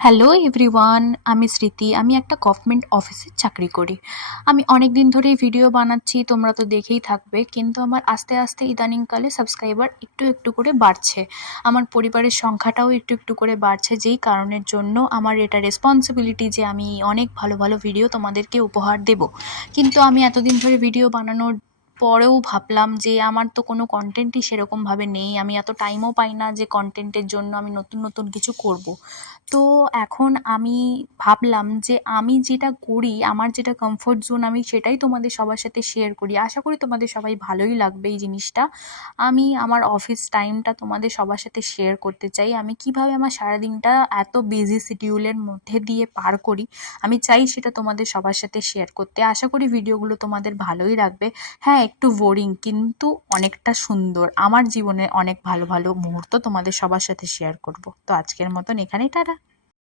Hello everyone, আমি স্মৃতি। আমি একটা গভর্নমেন্ট অফিসে চাকরি করি। আমি অনেক দিন ধরেই ভিডিও বানাচ্ছি, তোমরা তো দেখেই থাকবে। কিন্তু আমার আস্তে আস্তে ইদানিংকালে সাবস্ক্রাইবার একটু একটু করে বাড়ছে। আমার পরিবারের সংখ্যাটাও একটু একটু করে বাড়ছে, যেই কারণের জন্য আমার এটা রেসপন্সিবিলিটি যে আমি অনেক ভালো ভালো ভিডিও তোমাদেরকে উপহার দেব। কিন্তু আমি এতদিন ধরে ভিডিও বানানোর পরেও ভাবলাম যে আমার তো কোনো কন্টেন্টই সেরকমভাবে নেই, আমি এত টাইমও পাই না যে কন্টেন্টের জন্য আমি নতুন নতুন কিছু করব। তো এখন আমি ভাবলাম যে আমি যেটা করি, আমার যেটা কমফোর্ট জোন, আমি সেটাই তোমাদের সবার সাথে শেয়ার করি। আশা করি তোমাদের সবাই ভালোই লাগবে এই জিনিসটা। আমি আমার অফিস টাইমটা তোমাদের সবার সাথে শেয়ার করতে চাই। আমি কিভাবে আমার সারাদিনটা এত বিজি শিডিউলের মধ্যে দিয়ে পার করি, আমি চাই সেটা তোমাদের সবার সাথে শেয়ার করতে। আশা করি ভিডিওগুলো তোমাদের ভালোই লাগবে। হ্যাঁ, একটু বোরিং, কিন্তু অনেকটা সুন্দর। আমার জীবনে অনেক ভালো ভালো মুহূর্ত তোমাদের সবার সাথে শেয়ার করব। তো আজকের মতন এখানেই টাটা।